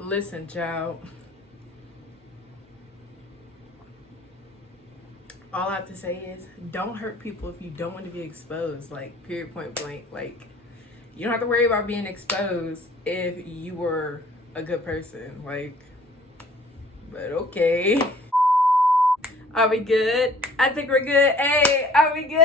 Listen, child. All I have to say is, don't hurt people if you don't want to be exposed. Like, period, point blank. Like, you don't have to worry about being exposed if you were a good person. Like, but okay. Are we good? I think we're good. Hey, are we good?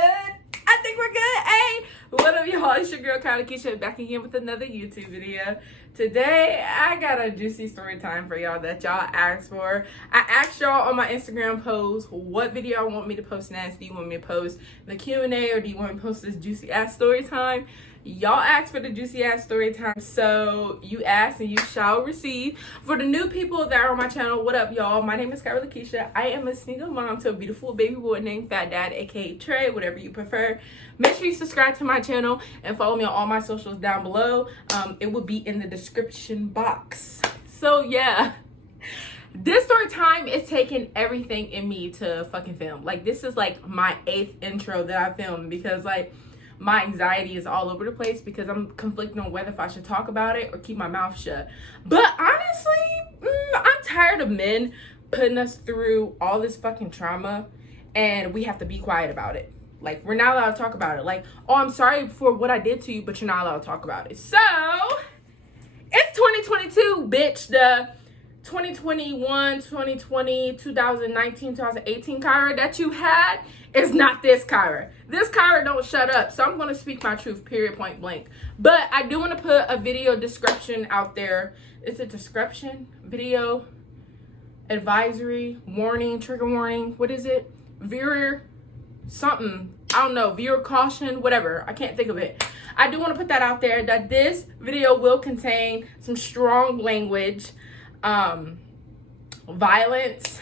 I think we're good. Hey, what up, y'all? It's your girl, Kyrah Lakisha, back again with another YouTube video. Today, I got a juicy story time for y'all that y'all asked for. I asked y'all on my Instagram post what video I want me to post next. Do you want me to post the Q&A or do you want me to post this juicy ass story time? Y'all asked for the juicy ass story time, so you asked and you shall receive. For the new people that are on my channel, what up, y'all? My name is Kyrah Lakisha. I am a single mom to a beautiful baby boy named Fatdad, aka Trey, whatever you prefer. Make sure you subscribe to my channel and follow me on all my socials down below. It will be in the description box. So yeah, this story time is taking everything in me to fucking film. Like, this is like my 8th intro that I filmed because like my anxiety is all over the place because I'm conflicting on whether if I should talk about it or keep my mouth shut. But honestly, I'm tired of men putting us through all this fucking trauma and we have to be quiet about it. Like, we're not allowed to talk about it. Like, oh, I'm sorry for what I did to you, but you're not allowed to talk about it. So, it's 2022, bitch. The 2021, 2020, 2019, 2018 Kyrah that you had is not this Kyrah. This Kyrah don't shut up. So I'm going to speak my truth, period, point blank. But I do want to put a video description out there. It's a description, video, advisory, warning, trigger warning. What is it? Viewer something. I don't know. Viewer caution, whatever. I can't think of it. I do want to put that out there that this video will contain some strong language, violence,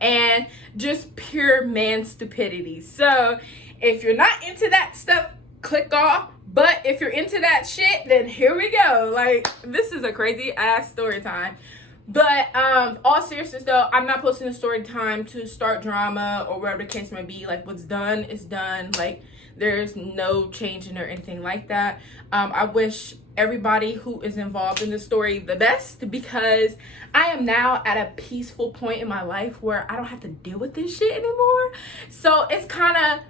and just pure man stupidity. So if you're not into that stuff, click off. But if you're into that shit, then here we go. Like, this is a crazy ass story time. But all seriousness though, I'm not posting a story time to start drama or whatever the case may be. Like, what's done is done. Like, there's no changing or anything like that. I wish everybody who is involved in the story the best because I am now at a peaceful point in my life where I don't have to deal with this shit anymore. So it's kind of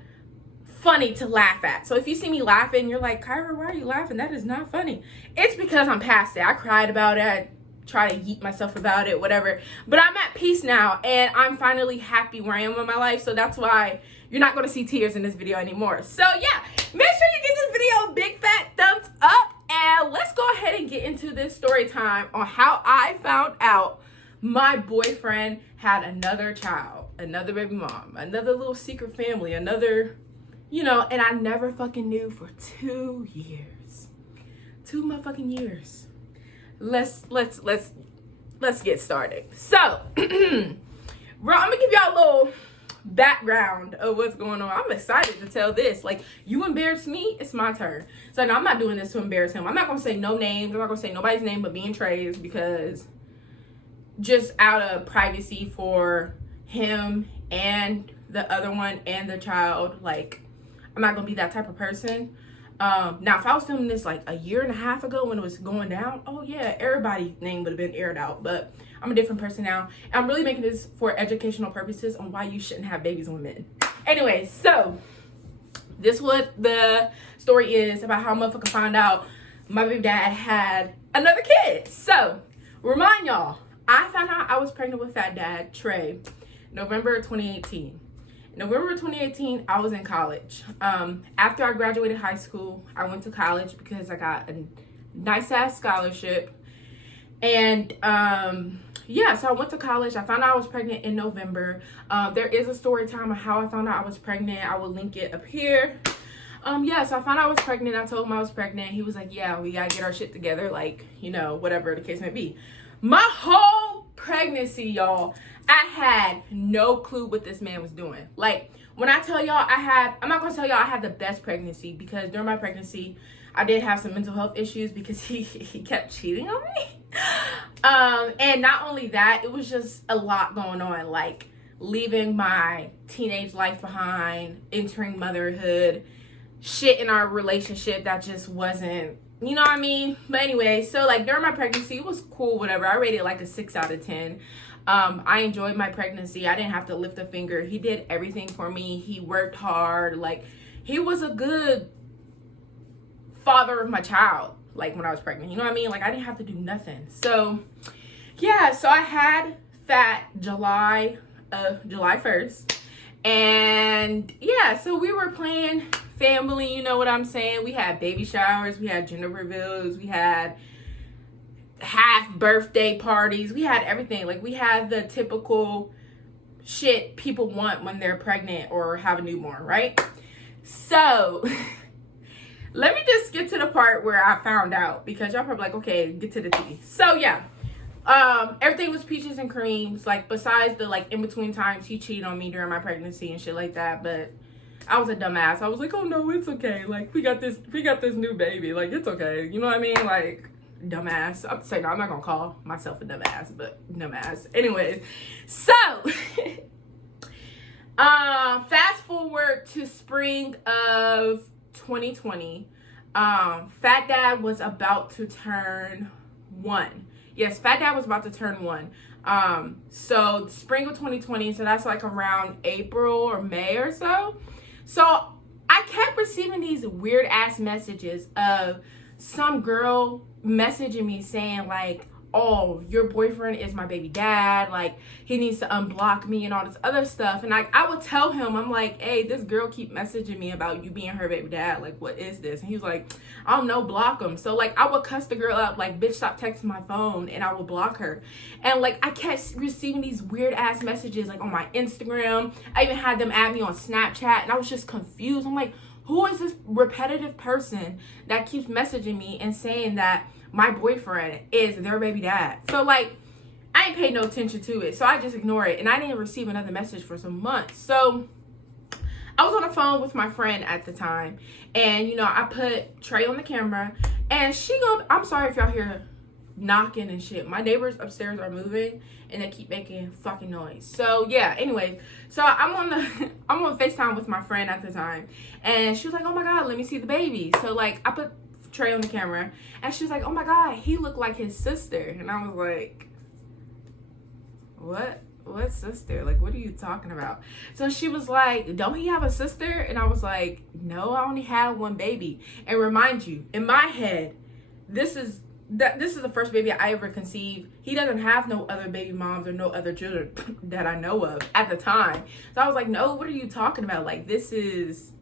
funny to laugh at. So if you see me laughing, you're like, Kyrah, why are you laughing? That is not funny. It's because I'm past it. I cried about it. I try to yeet myself about it, whatever. But I'm at peace now and I'm finally happy where I am in my life. So that's why you're not going to see tears in this video anymore. So yeah, make sure you give this video a big fat thumbs up. And let's go ahead and get into this story time on how I found out my boyfriend had another child, another baby mom, another little secret family, another, you know, and I never fucking knew for 2 years. 2 motherfucking years. Let's get started. So, bro, I'm gonna give y'all a little background of what's going on. I'm excited to tell this. Like, you embarrass me, it's my turn. So now I'm not doing this to embarrass him. I'm not gonna say no names. I'm not gonna say nobody's name but me and Trey's because just out of privacy for him and the other one and the child. Like, I'm not gonna be that type of person. Now if I was filming this like a year and a half ago when it was going down, oh yeah, everybody's name would have been aired out. But I'm a different person now. And I'm really making this for educational purposes on why you shouldn't have babies with men. Anyway, so this what the story is about how motherfucker found out my baby dad had another kid. So remind y'all, I found out I was pregnant with Fatdad, Trey, November 2018. November 2018, I was in college. After I graduated high school, I went to college because I got a nice ass scholarship. And yeah, so I went to college. I found out I was pregnant in November. There is a story time of how I found out I was pregnant. I will link it up here. Yeah, so I found out I was pregnant. I told him I was pregnant. He was like, yeah, we gotta get our shit together. Like, you know, whatever the case may be. My whole pregnancy, y'all, I had no clue what this man was doing. Like, when I tell y'all I'm not gonna tell y'all I had the best pregnancy because during my pregnancy, I did have some mental health issues because he kept cheating on me. And not only that, it was just a lot going on, like leaving my teenage life behind, entering motherhood, shit in our relationship that just wasn't you know what I mean? But anyway, so like during my pregnancy, it was cool, whatever. I rated like a 6 out of 10. I enjoyed my pregnancy. I didn't have to lift a finger. He did everything for me. He worked hard. Like, he was a good father of my child, like when I was pregnant. You know what I mean? Like, I didn't have to do nothing. So yeah, so I had Fat July 1st. And yeah, so we were playing family, you know what I'm saying? We had baby showers, we had gender reveals, we had half birthday parties, we had everything. Like, we had the typical shit people want when they're pregnant or have a newborn, right? So let me just get to the part where I found out, because y'all probably like, okay, get to the tea. So yeah, everything was peaches and creams, like besides the like in between times he cheated on me during my pregnancy and shit like that. But I was a dumbass. I was like, oh no, it's okay, like we got this new baby, like it's okay, you know what I mean? Like, dumbass. I'm saying, no, I'm not gonna call myself a dumbass, but dumbass. Anyways, so fast forward to spring of 2020. Fatdad was about to turn 1. Yes, Fatdad was about to turn 1. So spring of 2020, so that's like around April or May or so. So I kept receiving these weird ass messages of some girl messaging me saying like, oh, your boyfriend is my baby dad, like he needs to unblock me and all this other stuff. And I would tell him, I'm like, hey, this girl keep messaging me about you being her baby dad, like what is this? And he was like, I don't know, block him. So like I would cuss the girl up, like, bitch, stop texting my phone, and I would block her. And like I kept receiving these weird ass messages like on my Instagram. I even had them add me on Snapchat, and I was just confused. I'm like, who is this repetitive person that keeps messaging me and saying that my boyfriend is their baby dad? So like, I ain't paid no attention to it, so I just ignore it, and I didn't receive another message for some months. So I was on the phone with my friend at the time, and you know, I put Trey on the camera, and I'm sorry if y'all hear knocking and shit. My neighbors upstairs are moving and they keep making fucking noise. So yeah, anyways, so I'm on FaceTime with my friend at the time, and she was like, oh my god, let me see the baby. So like I put Trey on the camera, and she was like, oh my god, he looked like his sister. And I was like, what sister? Like, what are you talking about? So she was like, don't he have a sister? And I was like, no, I only had one baby. And remind you, in my head, this is the first baby I ever conceived. He doesn't have no other baby moms or no other children that I know of at the time. So I was like, no, what are you talking about? Like, this is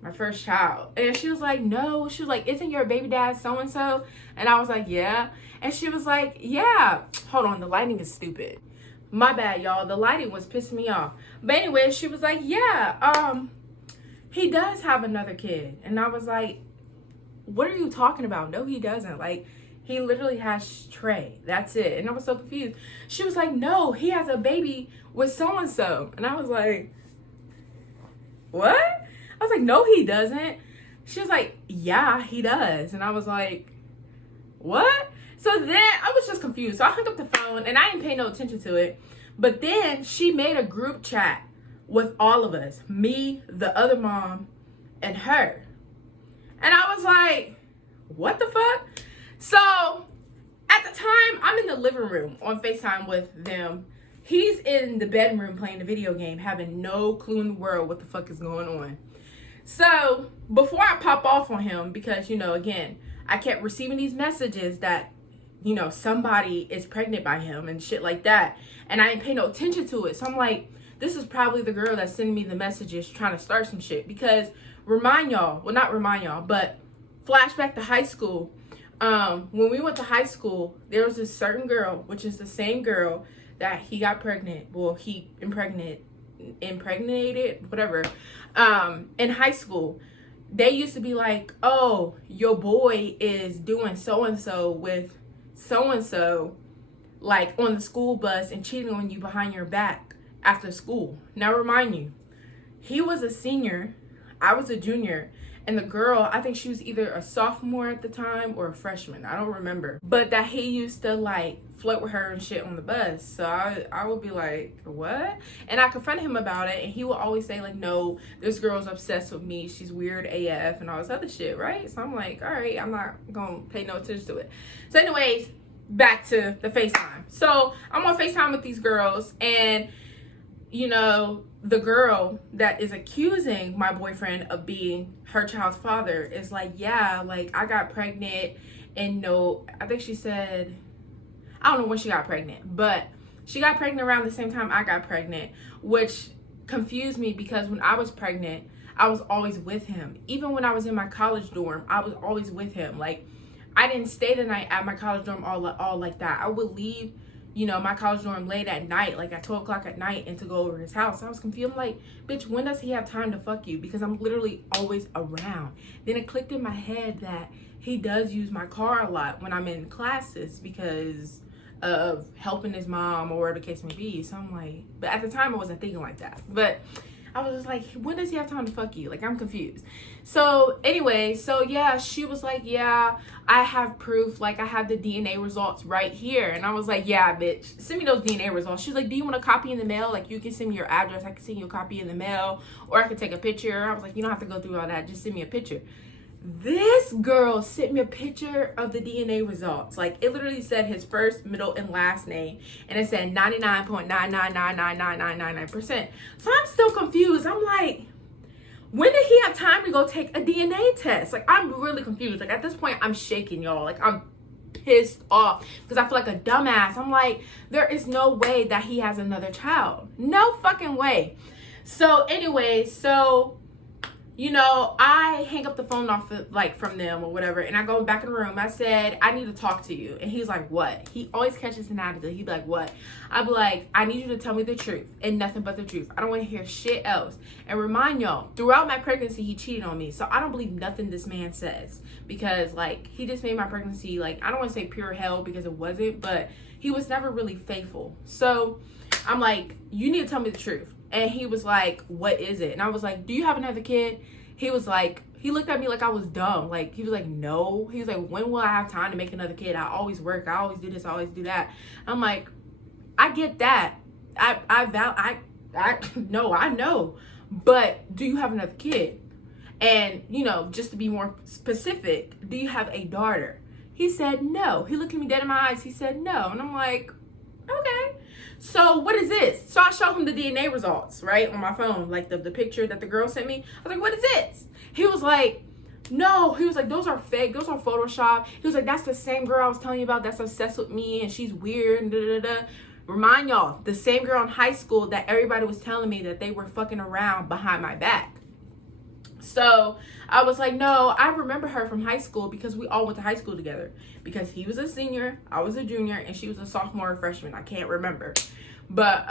my first child. And she was like, no. She was like, isn't your baby dad so-and-so? And I was like, yeah. And she was like, yeah. Hold on, the lighting is stupid. My bad, y'all. The lighting was pissing me off. But anyway, she was like, yeah, he does have another kid. And I was like, what are you talking about? No, he doesn't. Like, he literally has Trey. That's it. And I was so confused. She was like, no, he has a baby with so-and-so. And I was like, what? I was like, no, he doesn't. She was like, yeah, he does. And I was like, what? So then I was just confused. So I hung up the phone, and I didn't pay no attention to it. But then she made a group chat with all of us, me, the other mom, and her. And I was like, what the fuck? So at the time, I'm in the living room on FaceTime with them. He's in the bedroom playing the video game, having no clue in the world what the fuck is going on. So before I pop off on him, because, you know, again, I kept receiving these messages that, you know, somebody is pregnant by him and shit like that. And I didn't pay no attention to it. So I'm like, this is probably the girl that's sending me the messages trying to start some shit. Because remind y'all, well, not remind y'all, but flashback to high school. When we went to high school, there was this certain girl, which is the same girl that he got pregnant. Well, he impregnated, whatever. In high school, they used to be like, oh, your boy is doing so-and-so with so-and-so, like on the school bus and cheating on you behind your back after school. Now, remind you, he was a senior, I was a junior, and the girl, I think she was either a sophomore at the time or a freshman. I don't remember. But that he used to like flirt with her and shit on the bus. So I would be like, what? And I confronted him about it, and he would always say like, no, this girl's obsessed with me, she's weird AF and all this other shit, right? So I'm like, all right, I'm not gonna pay no attention to it. So anyways, back to the FaceTime. So I'm on FaceTime with these girls, and you know, the girl that is accusing my boyfriend of being her child's father is like, yeah, like I got pregnant, and no, I think she said, I don't know when she got pregnant, but she got pregnant around the same time I got pregnant, which confused me because when I was pregnant, I was always with him. Even when I was in my college dorm, I was always with him. Like, I didn't stay the night at my college dorm all like that. I would leave, you know, my college dorm late at night, like at 12 o'clock at night, and to go over his house. I was confused. I'm like, bitch, when does he have time to fuck you? Because I'm literally always around. Then it clicked in my head that he does use my car a lot when I'm in classes because of helping his mom or whatever the case may be. So I'm like, but at the time I wasn't thinking like that. But I was just like, when does he have time to fuck you? Like, I'm confused. So anyway, so yeah, she was like, yeah, I have proof. Like, I have the DNA results right here. And I was like, yeah, bitch, send me those DNA results. She was like, do you want a copy in the mail? Like, you can send me your address. I can send you a copy in the mail, or I can take a picture. I was like, you don't have to go through all that. Just send me a picture. This girl sent me a picture of the DNA results. Like, it literally said his first, middle, and last name, and it said 99.9999999%. So I'm still confused. I'm like, when did he have time to go take a DNA test? Like, I'm really confused. Like, at this point, I'm shaking, y'all. Like, I'm pissed off because I feel like a dumbass. I'm like, there is no way that he has another child. No fucking way. So anyway, so you know, I hang up the phone off like from them or whatever, and I go back in the room. I said, I need to talk to you. And he's like, what? He always catches an attitude. He'd be like, what? I'd be like, I need you to tell me the truth and nothing but the truth. I don't want to hear shit else. And remind y'all, throughout my pregnancy, he cheated on me. So I don't believe nothing this man says, because like, he just made my pregnancy, like, I don't want to say pure hell because it wasn't, but he was never really faithful. So I'm like, you need to tell me the truth. And he was like, what is it? And I was like, do you have another kid? He was like, he looked at me like I was dumb. Like, he was like, no. He was like, when will I have time to make another kid? I always work. I always do this. I always do that. I'm like, I get that. No, I know. But do you have another kid? And, you know, just to be more specific, do you have a daughter? He said, no. He looked at me dead in my eyes. He said, no. And I'm like, okay. So what is this? So I showed him the DNA results, right, on my phone, like the picture that the girl sent me. I was like, what is this? He was like, no. He was like, those are fake. Those are Photoshop. He was like, that's the same girl I was telling you about that's obsessed with me, and she's weird, and da-da-da. Remind y'all, the same girl in high school that everybody was telling me that they were fucking around behind my back. So I was like, no, I remember her from high school because we all went to high school together. Because he was a senior, I was a junior, and she was a sophomore or freshman. I can't remember. But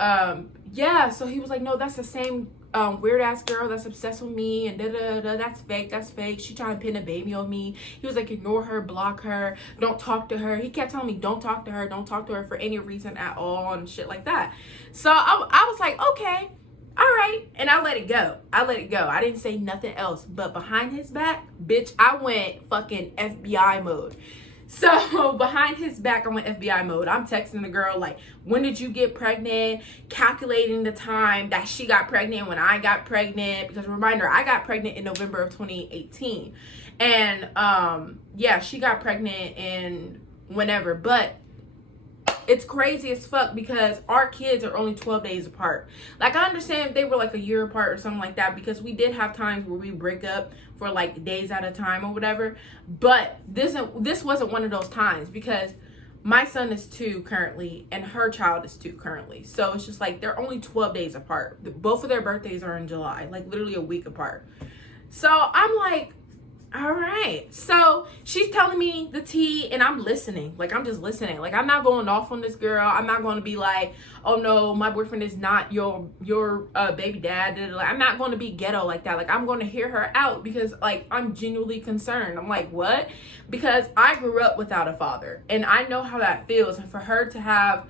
yeah, so he was like, no, that's the same weird ass girl that's obsessed with me, and that's fake, that's fake. She trying to pin a baby on me. He was like, ignore her, block her, don't talk to her. He kept telling me, don't talk to her for any reason at all, and shit like that. So I was like, okay, all right. And I let it go. I didn't say nothing else. But behind his back, bitch, I went fucking FBI mode. So behind his back, I went FBI mode. I'm texting the girl like, when did you get pregnant? Calculating the time that she got pregnant when I got pregnant. Because reminder, I got pregnant in November of 2018. And yeah, she got pregnant in whenever. But it's crazy as fuck because our kids are only 12 days apart. Like, I understand if they were like a year apart or something like that, because we did have times where we break up for like days at a time or whatever. But this wasn't one of those times, because my son is 2 currently and her child is 2 currently. So it's just like they're only 12 days apart. Both of their birthdays are in July, like literally a week apart. So I'm like, all right. So she's telling me the tea and I'm listening. Like, I'm just listening. Like, I'm not going off on this girl. I'm not going to be like, oh no, my boyfriend is not your baby dad. I'm not going to be ghetto like that. Like, I'm going to hear her out because like I'm genuinely concerned. I'm like, what? Because I grew up without a father and I know how that feels. And for her to have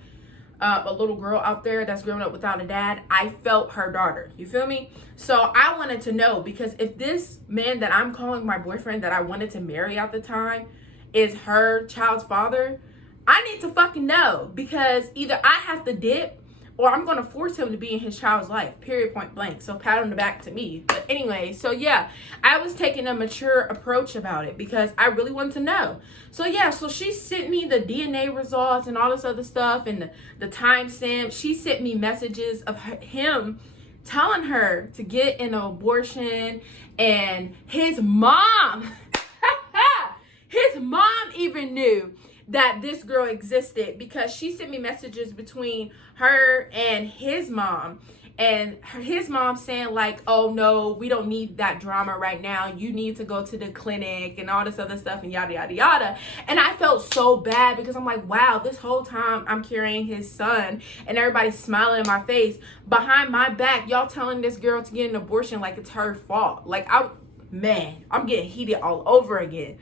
a little girl out there that's growing up without a dad, I felt her daughter. You feel me? So I wanted to know, because if this man that I'm calling my boyfriend that I wanted to marry at the time is her child's father, I need to fucking know, because either I have to dip or I'm going to force him to be in his child's life, period, point blank. So pat on the back to me. But anyway, so yeah, I was taking a mature approach about it because I really wanted to know. So yeah, so she sent me the DNA results and all this other stuff and the timestamp. She sent me messages of him telling her to get an abortion, and his mom, his mom even knew that this girl existed, because she sent me messages between her and his mom, and his mom saying like, oh no, we don't need that drama right now, you need to go to the clinic and all this other stuff and yada yada yada. And I felt so bad, because I'm like, wow, this whole time I'm carrying his son and everybody's smiling in my face, behind my back y'all telling this girl to get an abortion like it's her fault. Like, I'm getting heated all over again.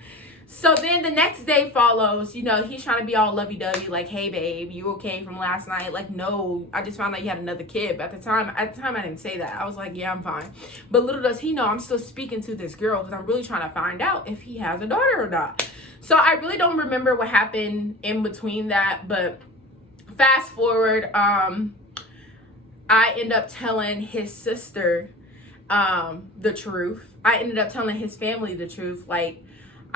So then the next day follows, you know, he's trying to be all lovey-dovey, like, hey babe, you okay from last night? Like, no, I just found out you had another kid. But at the time I didn't say that. I was like, yeah, I'm fine. But little does he know I'm still speaking to this girl, because I'm really trying to find out if he has a daughter or not. So I really don't remember what happened in between that. But fast forward, I end up telling his sister the truth. I ended up telling his family the truth. Like,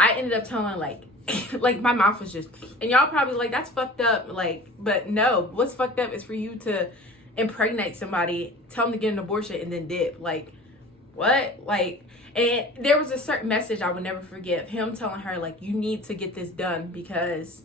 I ended up telling, like, like my mouth was just, and y'all probably like, that's fucked up. Like, but no, what's fucked up is for you to impregnate somebody, tell them to get an abortion, and then dip. Like, what? Like, and there was a certain message I would never forget, him telling her, like, you need to get this done, because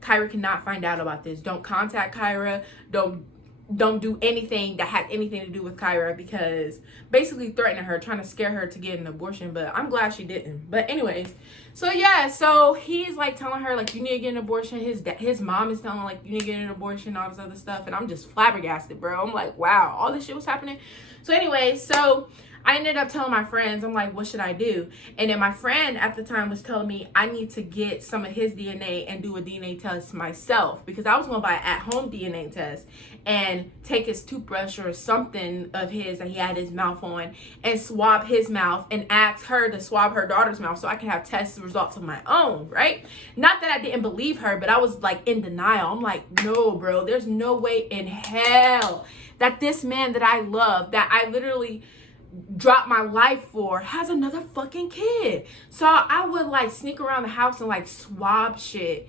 Kyrah cannot find out about this. Don't contact Kyrah. Don't do anything that had anything to do with Kyrah, because basically threatening her, trying to scare her to get an abortion. But I'm glad she didn't. But anyways, so yeah, so he's like telling her, like, you need to get an abortion. His mom is telling, like, you need to get an abortion, all this other stuff. And I'm just flabbergasted, bro. I'm like, wow, all this shit was happening. So anyway, so I ended up telling my friends, I'm like, what should I do? And then my friend at the time was telling me I need to get some of his DNA and do a DNA test myself, because I was going to buy an at-home DNA test and take his toothbrush or something of his that he had his mouth on and swab his mouth and ask her to swab her daughter's mouth so I can have test results of my own, right? Not that I didn't believe her, but I was like in denial. I'm like, no, bro, there's no way in hell that this man that I love, that I literally drop my life for, has another fucking kid. So I would like sneak around the house and like swab shit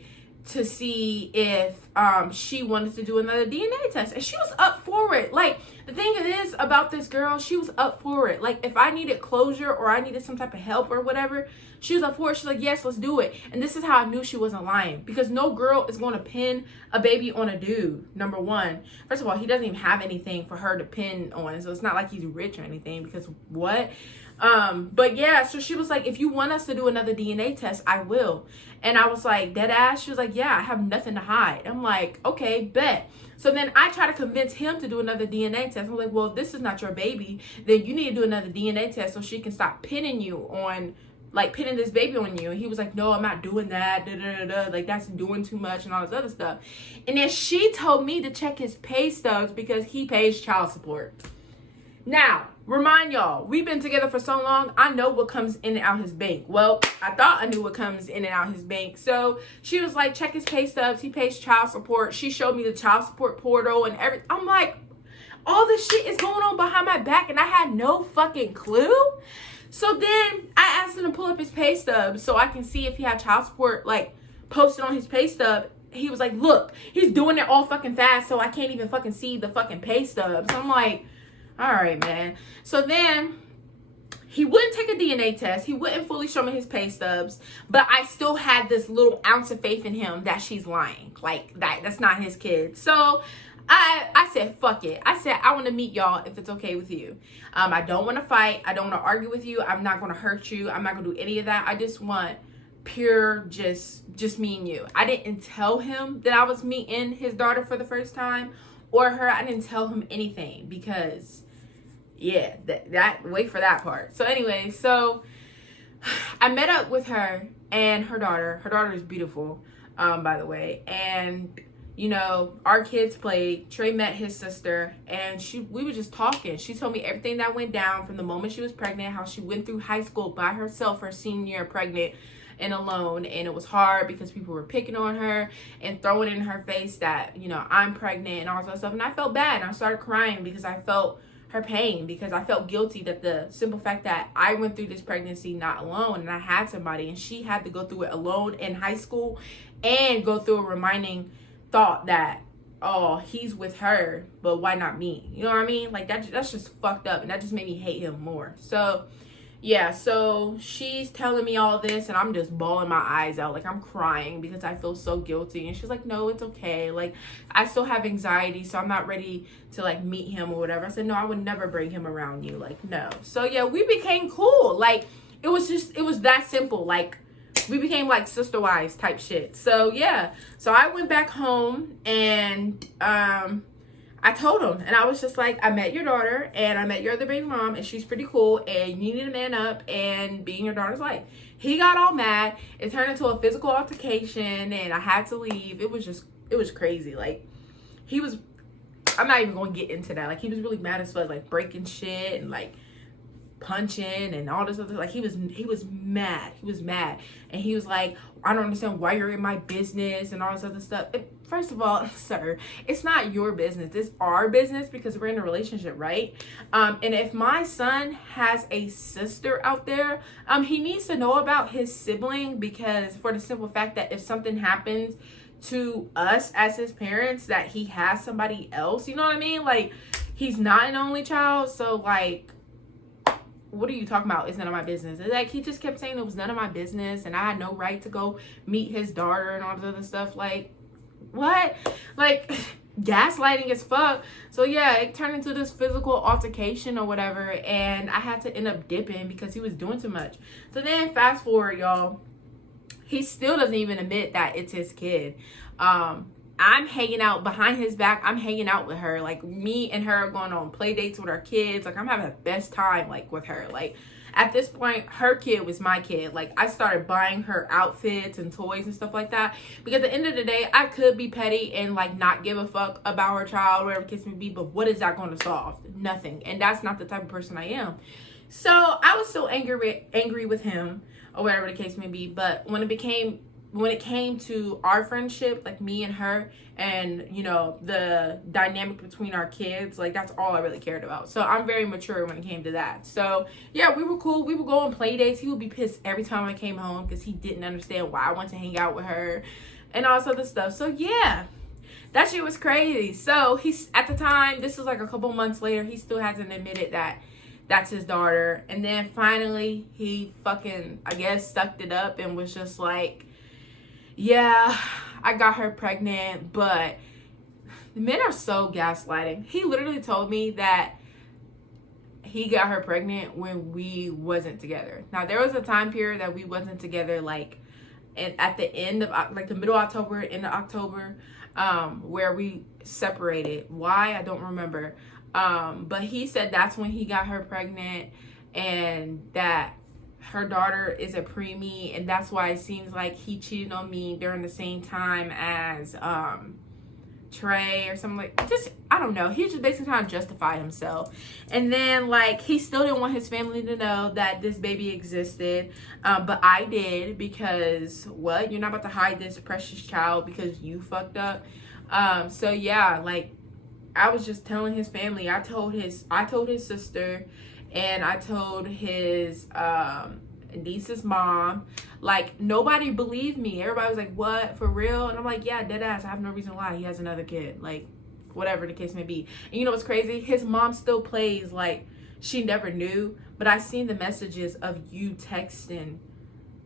to see if she wanted to do another DNA test, and she was up for it. Like, the thing is about this girl, she was up for it. Like, if I needed closure or I needed some type of help or whatever, she was up for it. She's like, yes, let's do it. And this is how I knew she wasn't lying, because no girl is going to pin a baby on a dude. Number one, first of all, he doesn't even have anything for her to pin on, so it's not like he's rich or anything, because what? But yeah, so she was like, if you want us to do another DNA test, I will. And I was like, dead ass? She was like, yeah, I have nothing to hide. I'm like, okay, bet. So then I try to convince him to do another DNA test. I'm like, well, if this is not your baby, then you need to do another DNA test so she can stop pinning you on, like, pinning this baby on you. And he was like, no, I'm not doing that. Da, da, da, da. Like, that's doing too much and all this other stuff. And then she told me to check his pay stubs because he pays child support. Now, remind y'all, we've been together for so long, I know what comes in and out his bank. Well, I thought I knew what comes in and out his bank. So she was like, check his pay stubs. He pays child support. She showed me the child support portal and everything. I'm like, all this shit is going on behind my back and I had no fucking clue. So then I asked him to pull up his pay stubs so I can see if he had child support, like, posted on his pay stub. He was like, look, he's doing it all fucking fast, so I can't even fucking see the fucking pay stubs. I'm like, all right, man. So then he wouldn't take a DNA test. He wouldn't fully show me his pay stubs, but I still had this little ounce of faith in him that she's lying. Like, that's not his kid. So I said, fuck it. I said, I want to meet y'all if it's okay with you. I don't want to fight. I don't want to argue with you. I'm not going to hurt you. I'm not going to do any of that. I just want pure, just me and you. I didn't tell him that I was meeting his daughter for the first time or her. I didn't tell him anything because, yeah, that wait for that part. So anyway, so I met up with her and her daughter. Her daughter is beautiful, by the way. And, you know, our kids played. Trey met his sister and we were just talking. She told me everything that went down from the moment she was pregnant, how she went through high school by herself her senior year pregnant, and alone, and it was hard because people were picking on her and throwing in her face that, you know, I'm pregnant and all that stuff. And I felt bad, and I started crying because I felt her pain, because I felt guilty that the simple fact that I went through this pregnancy not alone, and I had somebody, and she had to go through it alone in high school and go through a reminding thought that, oh, he's with her, but why not me? You know what I mean? Like, that's just fucked up, and that just made me hate him more. So yeah, so she's telling me all this, and I'm just bawling my eyes out. Like, I'm crying because I feel so guilty. And she's like, no, it's okay. Like, I still have anxiety, so I'm not ready to, like, meet him or whatever. I said, no, I would never bring him around you. Like, no. So, yeah, we became cool. Like, it was that simple. Like, we became, like, sister wives type shit. So, yeah. So, I went back home, and, I told him, and I was just like, I met your daughter, and I met your other baby mom, and she's pretty cool, and you need to man up and be in your daughter's life. He got all mad. It turned into a physical altercation, and I had to leave. It was crazy. Like, I'm not even going to get into that. Like, he was really mad as fuck, like, breaking shit and, like, punching and all this other, like, he was mad. And he was like, I don't understand why you're in my business and all this other stuff. First of all, sir, it's not your business. It's our business because we're in a relationship, right? And if my son has a sister out there, he needs to know about his sibling, because for the simple fact that if something happens to us as his parents, that he has somebody else, you know what I mean? Like, he's not an only child, so, like, what are you talking about? It's none of my business. It's like, he just kept saying it was none of my business, and I had no right to go meet his daughter and all this other stuff. Like, what? Like, gaslighting as fuck. So yeah, it turned into this physical altercation or whatever, and I had to end up dipping because he was doing too much. So then fast forward, y'all, he still doesn't even admit that it's his kid. I'm hanging out behind his back. I'm hanging out with her. Like, me and her are going on play dates with our kids. Like, I'm having the best time, like, with her. Like, at this point, her kid was my kid. Like, I started buying her outfits and toys and stuff like that. Because at the end of the day, I could be petty and, like, not give a fuck about her child, whatever the case may be. But what is that going to solve? Nothing. And that's not the type of person I am. So, I was still angry with him, or whatever the case may be. But when it came to our friendship, like me and her, and, you know, the dynamic between our kids, like, that's all I really cared about. So I'm very mature when it came to that. So yeah, we were cool. We would go on play dates. He would be pissed every time I came home because he didn't understand why I wanted to hang out with her and all this other stuff. So yeah, that shit was crazy. So he's, at the time, this was like a couple months later, he still hasn't admitted that that's his daughter. And then finally he fucking, I guess, sucked it up and was just like, yeah, I got her pregnant. But men are so gaslighting. He literally told me that he got her pregnant when we wasn't together. Now, there was a time period that we wasn't together, like, and at the end of, like, the middle of October, end of October, where we separated. Why? I don't remember. But he said that's when he got her pregnant, and that her daughter is a preemie, and that's why it seems like he cheated on me during the same time as Trey or something, like, just, I don't know. He was just basically trying to justify himself. And then, like, he still didn't want his family to know that this baby existed, but I did, because what? You're not about to hide this precious child because you fucked up. So yeah, like, I was just telling his family. I told his sister, and I told his niece's mom. Like, nobody believed me. Everybody was like, what, for real? And I'm like, yeah, dead ass. I have no reason why. He has another kid, like, whatever the case may be. And you know what's crazy? His mom still plays like she never knew, but I seen the messages of you texting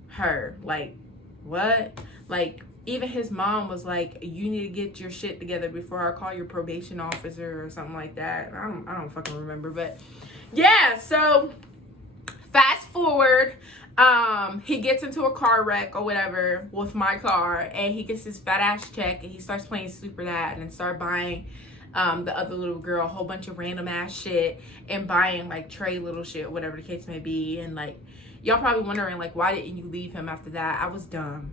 her. Like, what? Like, even his mom was like, you need to get your shit together before I call your probation officer or something like that. I don't fucking remember. But yeah, so fast forward, he gets into a car wreck or whatever with my car, and he gets his fat ass check, and he starts playing Super Dad and start buying the other little girl a whole bunch of random ass shit, and buying, like, Trey little shit, whatever the case may be. And, like, y'all probably wondering, like, why didn't you leave him after that? I was dumb.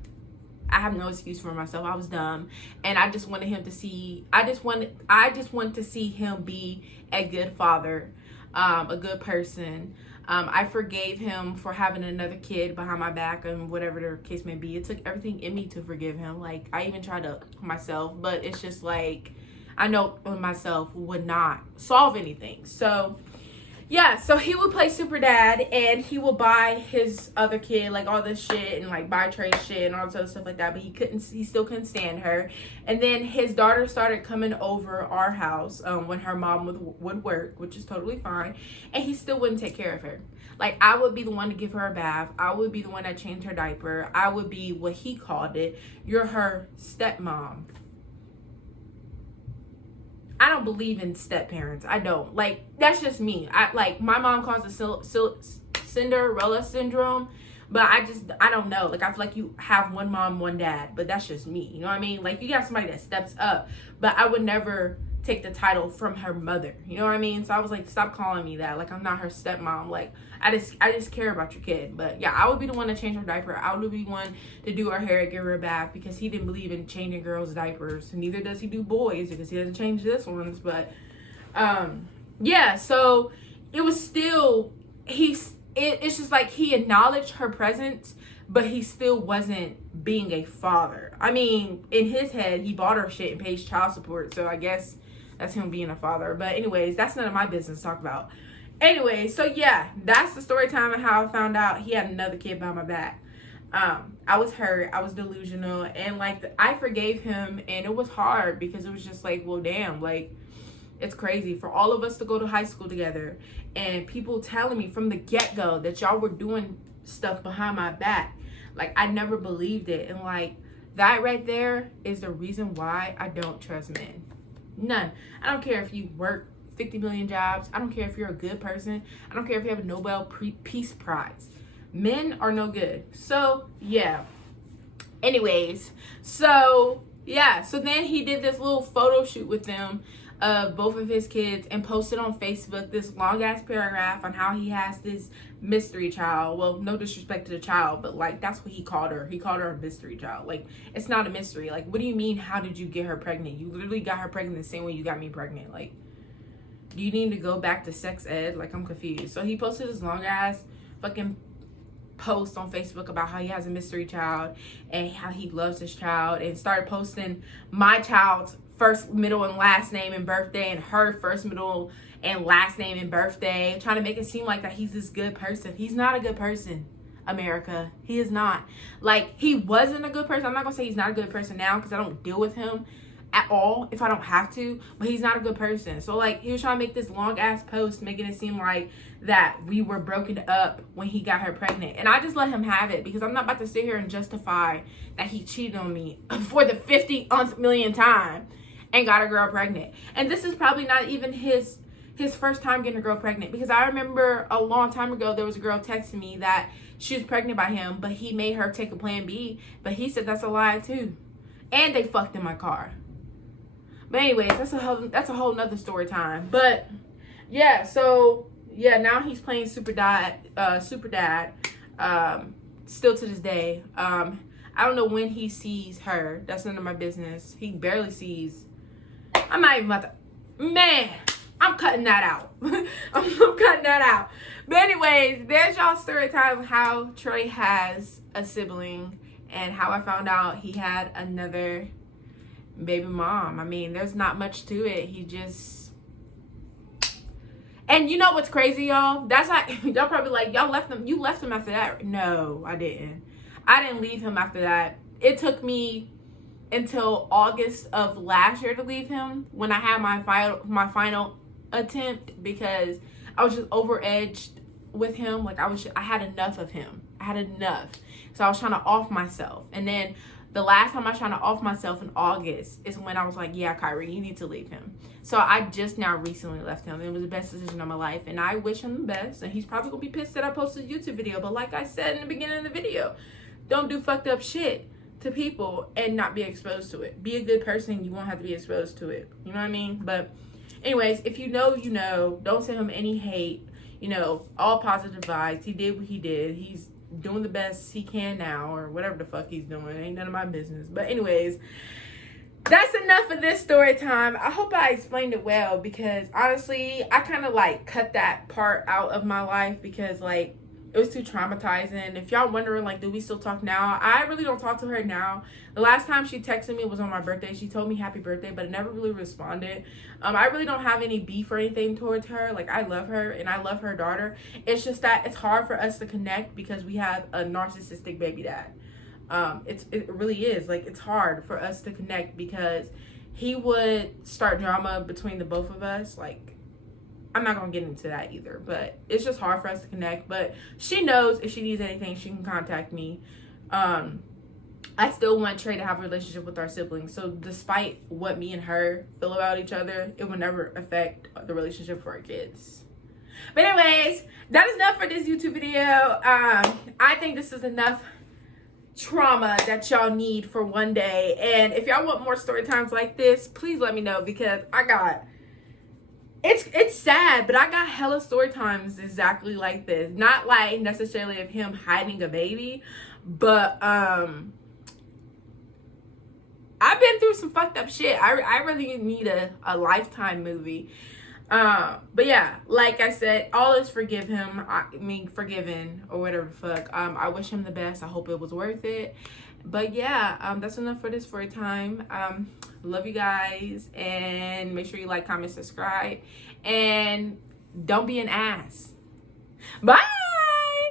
I have no excuse for myself. I was dumb, and I just wanted him to see. I just wanted to see him be a good father. a good person. I forgave him for having another kid behind my back and whatever the case may be. It took everything in me to forgive him. Like, I even tried to myself, but it's just like, I know myself would not solve anything. So yeah, so he would play super dad, and he would buy his other kid like all this shit and like buy Trey shit and all this other stuff like that, but he still couldn't stand her. And then his daughter started coming over our house when her mom would work, which is totally fine, and he still wouldn't take care of her. Like, I would be the one to give her a bath. I would be the one that changed her diaper. I would be what he called it, you're her stepmom. I don't believe in step parents. I don't. Like, that's just me. Like, my mom calls it Cinderella syndrome, but I don't know. Like, I feel like you have one mom, one dad, but that's just me. You know what I mean? Like, you got somebody that steps up, but I would never take the title from her mother. You know what I mean? So I was like, stop calling me that. Like, I'm not her stepmom. Like, I just care about your kid. But yeah, I would be the one to change her diaper. I would be one to do her hair, give her a bath, because he didn't believe in changing girls' diapers. Neither does he do boys, because he doesn't change this one's. But yeah, so it was still, it's just like he acknowledged her presence, but he still wasn't being a father. I mean, in his head, he bought her shit and pays child support, so I guess that's him being a father. But anyways, that's none of my business to talk about. Anyway, so yeah, that's the story time of how I found out he had another kid behind my back. I was hurt, I was delusional, and like, I forgave him, and it was hard because it was just like, well, damn, like, it's crazy for all of us to go to high school together and people telling me from the get-go that y'all were doing stuff behind my back. Like, I never believed it. And like, that right there is the reason why I don't trust men. None. I don't care if you work 50 million jobs. I don't care if you're a good person. I don't care if you have a Nobel Peace Prize. Men are no good. So yeah. Anyways, so yeah, so then he did this little photo shoot with them of both of his kids and posted on Facebook this long ass paragraph on how he has this mystery child. Well, no disrespect to the child, but like, that's what he called her. He called her a mystery child. Like, it's not a mystery. Like, what do you mean, how did you get her pregnant? You literally got her pregnant the same way you got me pregnant. Like, do you need to go back to sex ed? Like, I'm confused. So he posted this long ass fucking post on Facebook about how he has a mystery child and how he loves his child, and started posting my child's first, middle, and last name and birthday, and her first, middle, and last name and birthday, trying to make it seem like that he's this good person. He's not a good person, America. He is not. Like, he wasn't a good person. I'm not gonna say he's not a good person now, because I don't deal with him at all if I don't have to, but he's not a good person. So like, he was trying to make this long ass post making it seem like that we were broken up when he got her pregnant, and I just let him have it, because I'm not about to sit here and justify that he cheated on me for the 50th million time and got a girl pregnant. And this is probably not even his first time getting a girl pregnant, because I remember a long time ago there was a girl texting me that she was pregnant by him, but he made her take a plan B, but he said that's a lie too, and they fucked in my car. But anyways, that's a whole nother story time. But yeah, so yeah, now he's playing super dad, still to this day. I don't know when he sees her. That's none of my business. He barely sees. I'm not even about to, man, I'm cutting that out. I'm cutting that out. But anyways, there's y'all story time of how Trey has a sibling and how I found out he had another baby mom. I mean, there's not much to it. He just, and you know what's crazy, y'all? That's like, y'all probably like, you left him after that. No, I didn't leave him after that. It took me until August of last year to leave him, when I had my final attempt, because I was just over edged with him. Like, I had enough of him. I had enough. So I was trying to off myself. And then the last time I was trying to off myself in August is when I was like, yeah, Kyrah, you need to leave him. So I just now recently left him. It was the best decision of my life, and I wish him the best. And he's probably gonna be pissed that I posted a YouTube video. But like I said in the beginning of the video, don't do fucked up shit to people and not be exposed to it. Be a good person, you won't have to be exposed to it. You know what I mean? But anyways, if you know, you know. Don't send him any hate. You know, all positive vibes. He did what he did. He's doing the best he can now, or whatever the fuck he's doing. Ain't none of my business. But anyways, that's enough of this story time. I hope I explained it well, because honestly, I kind of like cut that part out of my life because like it was too traumatizing. If y'all wondering like, do we still talk now? I really don't talk to her now. The last time she texted me was on my birthday. She told me happy birthday, but I never really responded. I really don't have any beef or anything towards her. Like, I love her and I love her daughter. It's just that it's hard for us to connect because we have a narcissistic baby dad. It really is, like, it's hard for us to connect because he would start drama between the both of us. Like, I'm not gonna get into that either, but it's just hard for us to connect. But she knows if she needs anything, she can contact me. I still want Trey to have a relationship with our siblings, so despite what me and her feel about each other, it will never affect the relationship for our kids. But anyways, that is enough for this YouTube video. I think this is enough trauma that y'all need for one day, and if y'all want more story times like this, please let me know, because I got it's sad, but I got hella story times exactly like this. Not like necessarily of him hiding a baby, but I've been through some fucked up shit. I really need a Lifetime movie. But yeah, like I said, all is forgive him. Forgiven, or whatever the fuck. I wish him the best. I hope it was worth it. But yeah, that's enough for this story time. Love you guys, and make sure you like, comment, subscribe, and don't be an ass. Bye.